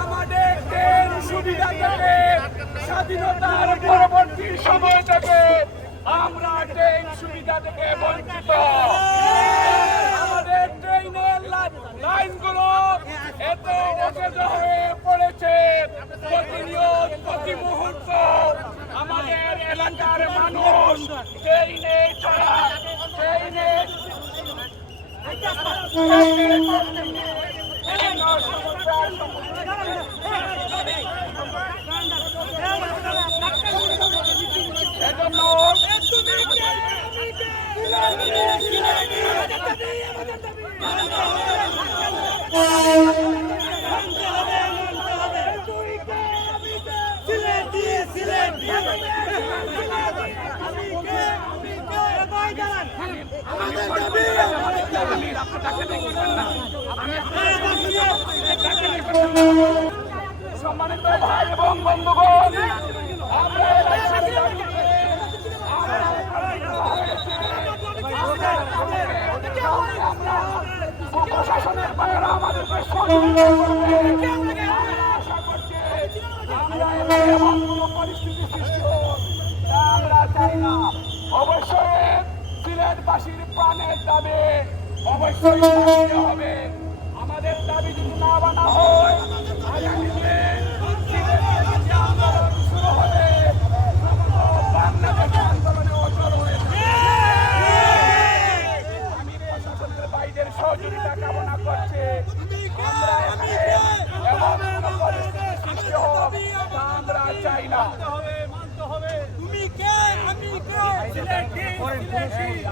আমাদের সুবিধা থেকে স্বাধীনতার পরবর্তী সময় থেকে আমরা ট্রেন সুবিধা থেকে বঞ্চিত। আমাদের ট্রেনের লাইনগুলো এত অকেজ হয়ে পড়েছে, প্রতিনিয়ত প্রতি মুহূর্ত আমাদের এলাকার মানুষ ট্রেনে চড়া ট্রেনে সম্মানিত ভাই এবং বন্ধুগণ, প্রশাসনের বাইরে আমাদেরকে পরিস্থিতি সৃষ্টি হোক আমরা চাই না। অবশ্যই সিলেটবাসীর প্রাণের দাবি অবশ্যই হবে। আমাদের দাবি যদি না মানা হয় আগামী দিনে আন্দোলন শুরু হবে, বাংলাদেশ আন্দোলনে অচল হয়ে আমি প্রশাসনের বাইরের সহযোগিতা কামনা করছি। আমরা এমন কোন পরিস্থিতি সৃষ্টি হোক তা আমরা চাই না।